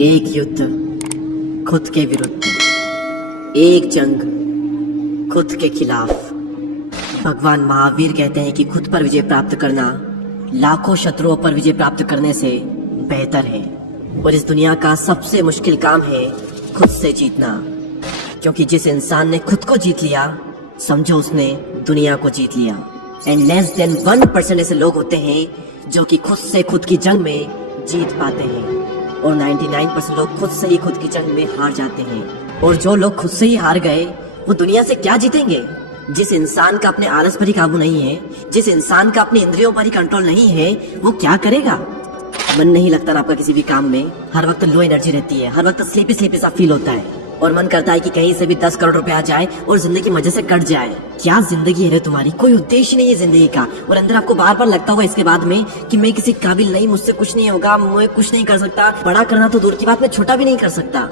एक युद्ध खुद के विरुद्ध, एक जंग खुद के खिलाफ। भगवान महावीर कहते हैं कि खुद पर विजय प्राप्त करना लाखों शत्रुओं पर विजय प्राप्त करने से बेहतर है। और इस दुनिया का सबसे मुश्किल काम है खुद से जीतना, क्योंकि जिस इंसान ने खुद को जीत लिया समझो उसने दुनिया को जीत लिया। एंड लेस देन 1% ऐसे लोग होते हैं जो कि खुद से खुद की जंग में जीत पाते हैं, और 99% लोग खुद से ही खुद की जंग में हार जाते हैं। और जो लोग खुद से ही हार गए वो दुनिया से क्या जीतेंगे? जिस इंसान का अपने आलस पर ही काबू नहीं है, जिस इंसान का अपनी इंद्रियों पर ही कंट्रोल नहीं है, वो क्या करेगा? मन नहीं लगता ना आपका किसी भी काम में, हर वक्त लो एनर्जी रहती है, हर वक्त स्लीपी स्लीपी सा फील होता है, और मन करता है कि कहीं से भी 10 करोड़ रुपए आ जाए और जिंदगी मजे से कट जाए। क्या जिंदगी है रे तुम्हारी? कोई उद्देश्य नहीं है जिंदगी का, और अंदर आपको बार बार लगता होगा इसके बाद में कि मैं किसी काबिल नहीं, मुझसे कुछ नहीं होगा, मैं कुछ नहीं कर सकता। बड़ा करना तो दूर की बात, मैं छोटा भी नहीं कर सकता।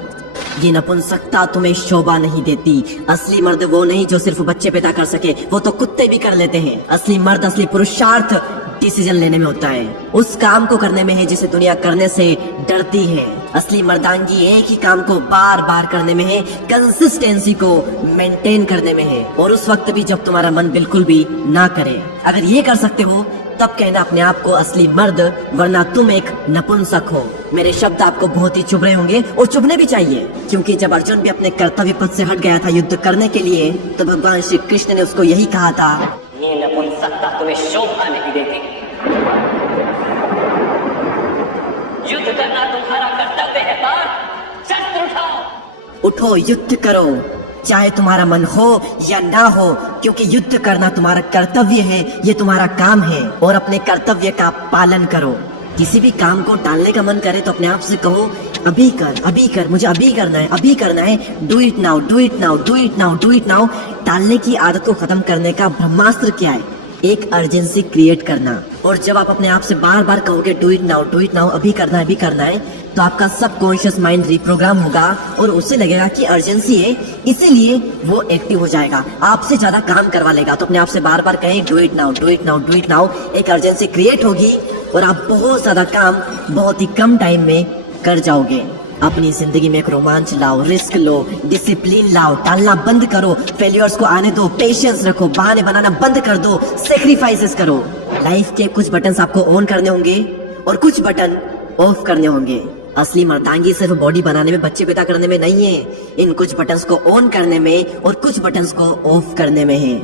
ये नपुंसकता तुम्हें शोभा नहीं देती। असली मर्द वो नहीं जो सिर्फ बच्चे पैदा कर सके, वो तो कुत्ते भी कर लेते हैं। असली मर्द, असली पुरुषार्थ डिसीजन लेने में होता है, उस काम को करने में है जिसे दुनिया करने से डरती है। असली मर्दांगी एक ही काम को बार बार करने में है, कंसिस्टेंसी को मेंटेन करने में है, और उस वक्त भी जब तुम्हारा मन बिल्कुल भी ना करे। अगर ये कर सकते हो तब कहना अपने आप को असली मर्द, वरना तुम एक नपुंसक हो। मेरे शब्द आपको बहुत ही चुभ रहे होंगे, और चुभने भी चाहिए, क्योंकि जब अर्जुन भी अपने कर्तव्य पथ से हट गया था युद्ध करने के लिए, तो भगवान श्री कृष्ण ने उसको यही कहा था, ये नपुंसकता तुम्हें शोभा नहीं देती। युद्ध करना तुम्हारा कर्तव्य है, शस्त्र उठाओ, उठो, युद्ध करो, चाहे तुम्हारा मन हो या ना हो, क्योंकि युद्ध करना तुम्हारा कर्तव्य है, ये तुम्हारा काम है, और अपने कर्तव्य का पालन करो। किसी भी काम को टालने का मन करे तो अपने आप से कहो, अभी कर, मुझे अभी करना है, अभी करना है, do it now, do it now, do it now, do it now. टालने की आदत को खत्म करने का ब्रह्मास्त्र क्या है? एक अर्जेंसी क्रिएट करना। और जब आप अपने आप से बार बार कहोगे do it now, do it now, अभी करना है, अभी करना है, तो आपका सबकॉन्शियस माइंड रिप्रोग्राम होगा, और उससे लगेगा कि अर्जेंसी है, इसीलिए वो एक्टिव हो जाएगा, आपसे ज्यादा काम करवा लेगा। तो अपने आप से बार बार कहें do it now, do it now, do it now. एक अर्जेंसी क्रिएट होगी और आप बहुत ज्यादा काम बहुत ही कम टाइम में कर जाओगे। अपनी जिंदगी में एक रोमांच लाओ, रिस्क लो, डिसिप्लिन लाओ, टालना बंद करो, फेलियर्स को आने दो, पेशेंस रखो, बहाने बनाना बंद कर दो, सेक्रीफाइसेस करो। लाइफ के कुछ बटन्स आपको ऑन करने होंगे और कुछ बटन ऑफ करने होंगे। असली मर्दांगी सिर्फ बॉडी बनाने में, बच्चे पैदा करने में नहीं है, इन कुछ बटन्स को ऑन करने में और कुछ बटन्स को ऑफ करने में है।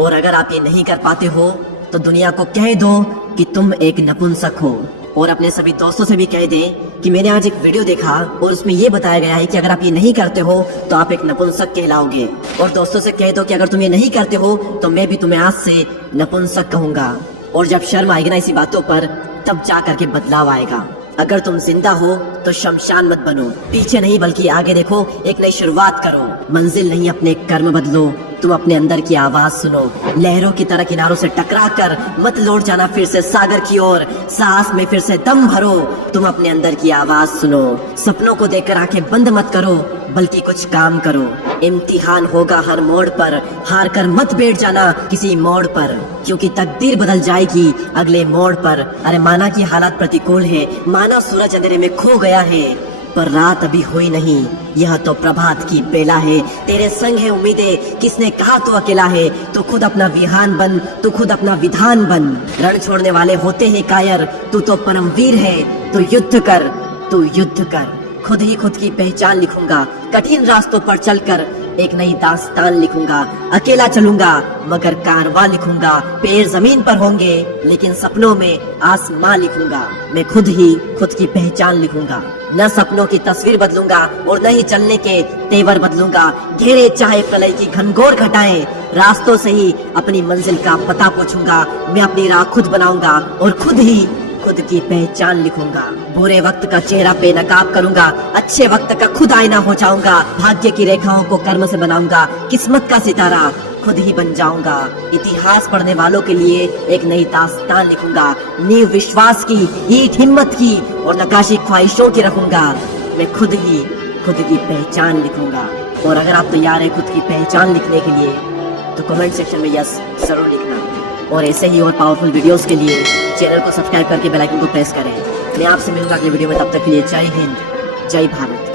और अगर आप ये नहीं कर पाते हो तो दुनिया को कह दो कि तुम एक नपुंसक हो, और अपने सभी दोस्तों से भी कह दें कि मैंने आज एक वीडियो देखा और उसमें ये बताया गया है कि अगर आप ये नहीं करते हो तो आप एक नपुंसक कहलाओगे। और दोस्तों से कह दो कि अगर तुम ये नहीं करते हो तो मैं भी तुम्हें आज से नपुंसक कहूंगा। और जब शर्म आएगी ना इसी बातों पर, तब जा करके बदलाव आएगा। अगर तुम जिंदा हो तो शमशान मत बनो, पीछे नहीं बल्कि आगे देखो, एक नई शुरुआत करो। मंजिल नहीं, अपने कर्म बदलो। तुम अपने अंदर की आवाज सुनो, लहरों की तरह किनारों से टकरा कर मत लौट जाना फिर से सागर की ओर। सांस में फिर से दम भरो, तुम अपने अंदर की आवाज सुनो। सपनों को देखकर आंखें बंद मत करो, बल्कि कुछ काम करो। इम्तिहान होगा हर मोड़ पर, हार कर मत बैठ जाना किसी मोड़ पर, क्योंकि तकदीर बदल जाएगी अगले मोड़ पर। अरे माना कि हालात प्रतिकूल है, माना सूरज अंधेरे में खो गया है, पर रात अभी हुई नहीं, यह तो प्रभात की बेला है। तेरे संग है उम्मीदें, किसने कहा तू अकेला है? तू खुद अपना विहान बन, तू खुद अपना विधान बन। रण छोड़ने वाले होते हैं कायर, तू तो परमवीर है, तू युद्ध कर, तू युद्ध कर। खुद ही खुद की पहचान लिखूंगा, कठिन रास्तों पर चलकर एक नई दास्तान लिखूंगा। अकेला चलूंगा मगर कारवां लिखूंगा, पैर जमीन पर होंगे लेकिन सपनों में आसमां लिखूंगा। मैं खुद ही खुद की पहचान लिखूंगा, न सपनों की तस्वीर बदलूंगा और न ही चलने के तेवर बदलूंगा। घेरे चाहे प्रलय की घनघोर घटाएं, रास्तों से ही अपनी मंजिल का पता पूछूंगा। मैं अपनी राह खुद बनाऊंगा और खुद ही खुद की पहचान लिखूंगा। बुरे वक्त का चेहरा पे नकाब करूंगा, अच्छे वक्त का खुद आईना हो जाऊंगा। भाग्य की रेखाओं को कर्म से बनाऊंगा, किस्मत का सितारा खुद ही बन जाऊंगा। इतिहास पढ़ने वालों के लिए एक नई दास्तान लिखूंगा। नींव विश्वास की, ईंट हिम्मत की और नकाशी ख्वाहिशों की रखूंगा। मैं खुद ही खुद की पहचान लिखूंगा। और अगर आप तैयार हैं खुद की पहचान लिखने के लिए तो कमेंट सेक्शन में यस जरूर लिखना। और ऐसे ही और पावरफुल वीडियोस के लिए चैनल को सब्सक्राइब करके बेल आइकन को प्रेस करें। मैं आपसे मिलूंगा अगले वीडियो में, तब तक के लिए जय हिंद, जय भारत।